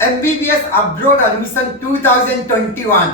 MBBS abroad admission 2021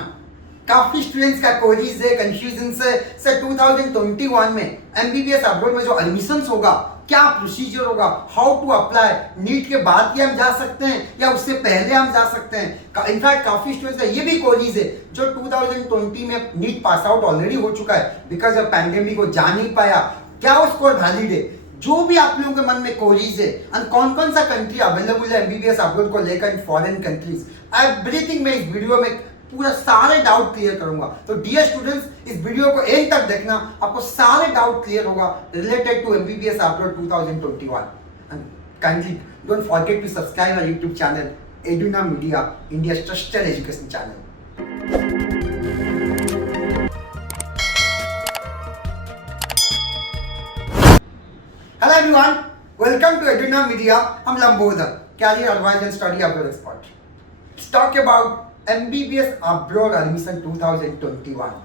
काफी students का queries है, कंफ्यूजन है सर 2021 में MBBS अब्रॉड में जो एडमिशंस होगा क्या प्रोसीजर होगा, हाउ टू अप्लाई, नीट के बाद ही हम जा सकते हैं या उससे पहले हम जा सकते हैं। इनफैक्ट काफी स्टूडेंट्स का ये भी क्वेरीज है जो 2020 में नीट पास आउट ऑलरेडी हो चुका है बिकॉज ऑफ पैंडेमिक वो जा नहीं पाया, क्या वो स्कोर वैलिड है। जो भी आप लोगों के मन में क्वेरीज है और कौन कौन सा कंट्री अवेलेबल है MBBS अब्रॉड को लेकर इन फॉरेन कंट्रीज, एवरीथिंग मैं इस वीडियो में पूरा सारे डाउट क्लियर करूंगा। तो डियर स्टूडेंट्स इस वीडियो को एंड तक देखना, आपको सारे डाउट क्लियर होगा related to MBBS abroad 2021 and kindly don't forget to subscribe our YouTube channel Eduna Media, India trusted education channel. Hello everyone, welcome to Eduna Media. I'm Lambodhar, career advisor and study abroad expert. Let's talk about MBBS abroad admission 2021.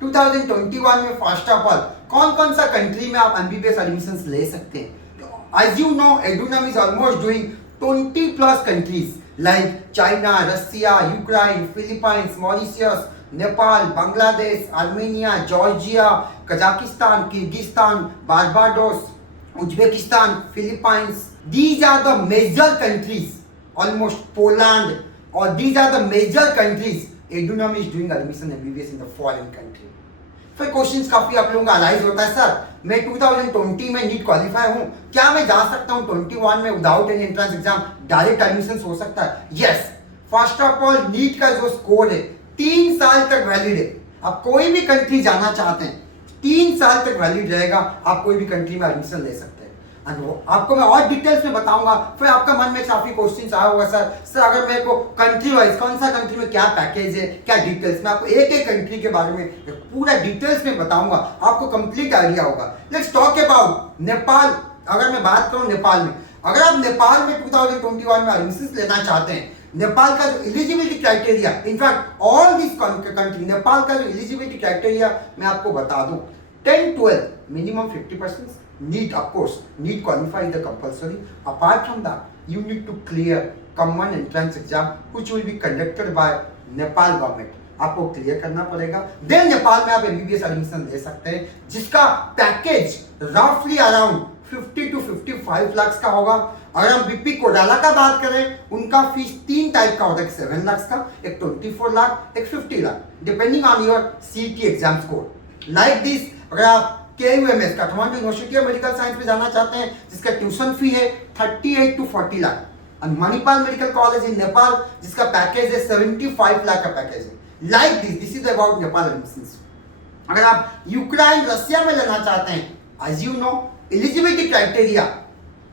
2021 में first of all कौन कौन सा country में आप MBBS admissions ले सकते हैं। As you know, Edunam is almost doing 20 plus countries like China, Russia, Ukraine, Philippines, Mauritius, Nepal, Bangladesh, Armenia, Georgia, Kazakhstan, Kyrgyzstan, Barbados, Uzbekistan, Philippines. These are the major countries, almost Poland, or these are the major countries Edunam is doing admission MBBS in the foreign country. फिर questions काफी आप लोगों का arise होता है, sir मैं 2020 में NEET qualify हूं, क्या मैं जा सकता हूं 21 में without any entrance exam direct admission हो सकता है? Yes. First of all NEET का जो स्कोर है 3 साल तक वैलिड है। आप कोई भी कंट्री जाना चाहते हैं 3 साल तक वैलिड रहेगा, आप कोई भी कंट्री में एडमिशन ले सकते हैं। आपको मैं और डिटेल्स में बताऊंगा। फिर आपका मन में काफी क्वेश्चंस आया होगा, सर अगर मेरे को कंट्री वाइज कौन सा कंट्री में क्या पैकेज है, क्या डिटेल्स, मैं आपको एक एक कंट्री के बारे में पूरा डिटेल्स में बताऊंगा, आपको कंप्लीट आइडिया होगा। Let's talk about Nepal. अगर मैं बात करूं नेपाल में, अगर आप नेपाल में 2021 में एडमिशन लेना चाहते हैं, नेपाल का जो eligibility criteria, in fact all this country, Nepal का जो एलिजिबिलिटी क्राइटेरिया मैं आपको बता दूं, 10-12 minimum 50%. NEET, of course, NEET qualify is the compulsory. Apart from that, you need to clear common entrance exam, which will be conducted by Nepal government. आपको clear करना पड़ेगा, then Nepal में आप MBBS एडमिशन ले सकते हैं, जिसका पैकेज रफली अराउंड 50 to 55 लाख का होगा। अगर हम बीपी कोडाला का बात करें, उनका फीस 3 टाइप का होता है, 7 लाख का, एक 24 लाख, एक 50 lakh, depending on your CET exam score. Like this, अगर आप KUMS Kathmandu university of medical science में जाना चाहते हैं, जिसका ट्यूशन फी है 38 to 40 लाख, और Manipal medical college in Nepal जिसका पैकेज है 75 लाख का पैकेज है। Like this is about Nepal admissions. अगर आप यूक्रेन, रशिया में लेना चाहते हैं, as you know eligibility criteria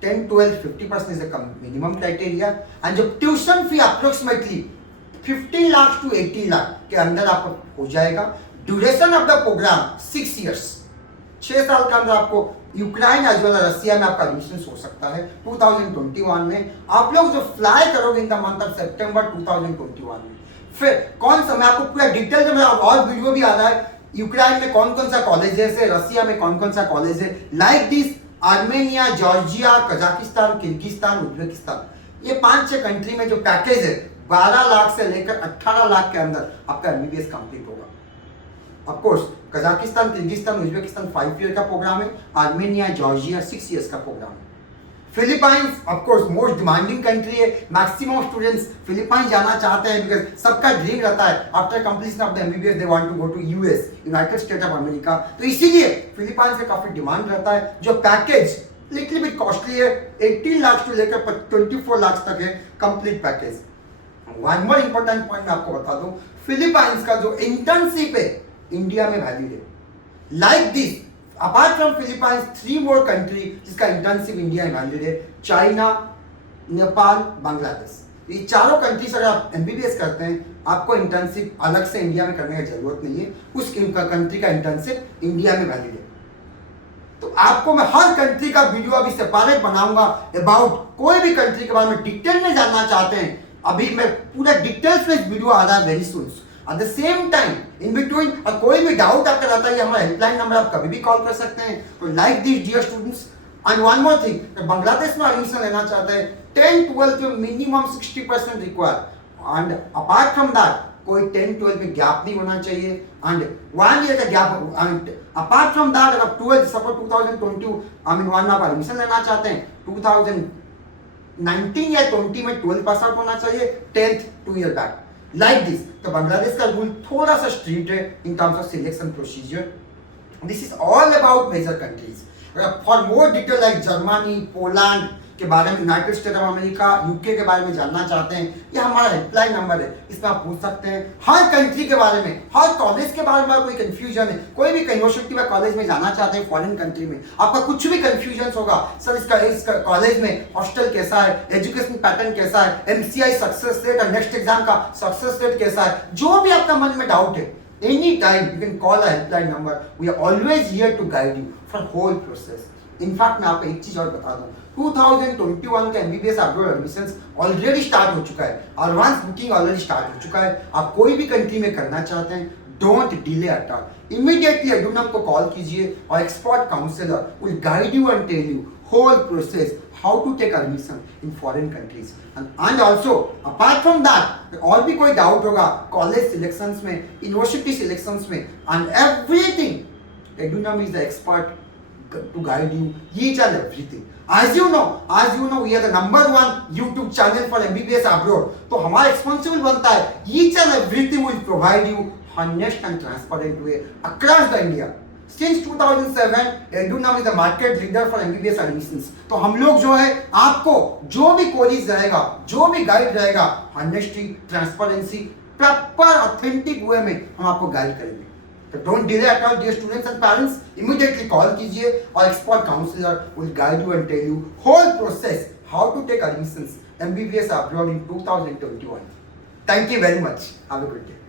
10-12 50% is the minimum criteria, and जो tuition fee approximately 15 lakh to 18 lakh के अंदर आपको हो जाएगा। Duration of the programme 6 years, 6 साल का अंदर आपको यूक्रेन एज वेल रशिया में आपका एडमिशन हो सकता है 2021 में। आप लोग जो फ्लाई करोगे इन द मंथ ऑफ सितंबर 2021 में। फिर कौन सा, मैं आपको पूरा डिटेल में और वीडियो भी आ रहा है, यूक्रेन में कौन कौन सा कॉलेजेस है, रशिया में कौन कौन सा कॉलेज है, like this Armenia, Georgia, Kazakhstan, Kyrgyzstan, Uzbekistan, ये 5-6 कंट्री में जो पैकेज है 12 लाख से लेकर 18 लाख के अंदर आपका MBBS कंप्लीट होगा। Of course Kazakhstan, Kyrgyzstan, Uzbekistan 5 year का प्रोग्राम है, आर्मेनिया, जॉर्जिया 6 इयर्स का प्रोग्राम है। Philippines of course most demanding country है, मैक्सिमम स्टूडेंट्स फिलीपाइंस जाना चाहते हैं बिकॉज सबका ड्रीम रहता है after completion of the MBBS they want to go to US, United State of America. तो इसीलिए फिलीपाइंस में काफी डिमांड रहता है। जो पैकेज लिटिल बिट कॉस्टली है, 18 लाख से लेकर 24 लाख तक है complete package. One more important point मैं आपको बता दूं, फिलीपाइंस का जो इंटर्नशिप है इंडिया में वैलिड है। Like this, apart from Philippines 3 more country जिसका इंटर्नशिप इंडिया में वैलिड है, चाइना, नेपाल, बांग्लादेश। ये चारों कंट्रीज अगर आप MBBS करते हैं, आपको इंटर्नशिप अलग से इंडिया में करने की जरूरत नहीं है, उस कंट्री का इंटर्नशिप इंडिया में वैलिड है। तो आपको मैं हर कंट्री का वीडियो अभी सेपरेट बनाऊंगा अबाउट, कोई भी कंट्री के बारे में डिटेल में जानना चाहते हैं, अभी मैं पूरा डिटेल्स में विडियो आ रहा है very soon. At the same time in between कोई भी डाउट आपका रहता है, हमारा हेल्पलाइन नंबर आप कभी भी कॉल कर सकते हैं। तो like this dear students, and one more thing, Bangladesh में एडमिशन लेना चाहते हैं, 10-12 में minimum 60% require and apart from that कोई 10-12 में गैप नहीं होना चाहिए एंड 1 ईयर का gap and apart from that अगर 12 सपोज 2020 आई मीन 1 आप एडमिशन लेना चाहते हैं 2019 या 20 में 12 पास आउट होना चाहिए 10th 2 year back like this. तो बांग्लादेश का रूल थोड़ा सा स्ट्रिक्ट है in terms of selection procedure. This is all about major countries. For more detail like Germany, Poland के बारे में, United State of America, UK के बारे में जानना चाहते हैं, ये हमारा हेल्पलाइन नंबर है, इसमें आप पूछ सकते हैं। हर कंट्री के बारे में, हर कॉलेज के बारे में कोई कंफ्यूजन है, कोई भी यूनिवर्सिटी या कॉलेज में जाना चाहते हैं फॉरेन कंट्री में, आपका कुछ भी कंफ्यूजन होगा, सर इसका कॉलेज में हॉस्टल कैसा है, एजुकेशन पैटर्न कैसा है, एमसीआई सक्सेस रेट और नेक्स्ट एग्जाम का सक्सेस रेट कैसा है, जो भी आपका मन में डाउट है, anytime you can call a helpline number. We are always here to guide you for whole process. In fact मैं आपको एक चीज और बता दूं, 2021 का MBBS abroad admissions already start हो चुका है, एडवांस बुकिंग ऑलरेडी स्टार्ट हो चुका है। आप कोई भी कंट्री में करना चाहते हैं, don't delay at all, immediately एडुनम को कॉल कीजिए और expert counsellor will guide you and tell you whole process how to take admission in foreign countries and also apart from that और भी कोई डाउट होगा कॉलेज सिलेक्शंस में, university selections में and everything, Edunam is the expert to guide you each and everything. As you know we are the #1 YouTube channel for MBBS abroad, तो हमारा responsible बनता है each and everything will provide you honest and transparent way across the India. Since 2007, Edunam is the market leader for MBBS admissions. तो हम लोग जो है आपको जो भी कॉलेज रहेगा, जो भी गाइड रहेगा, honesty, transparency, proper authentic way में हम आपको गाइड करेंगे। तो don't delay at all dear students and parents, immediately call कीजिए और expert counsellor will guide you and tell you whole process how to take admissions MBBS abroad in 2021. Thank you very much. Have a good day.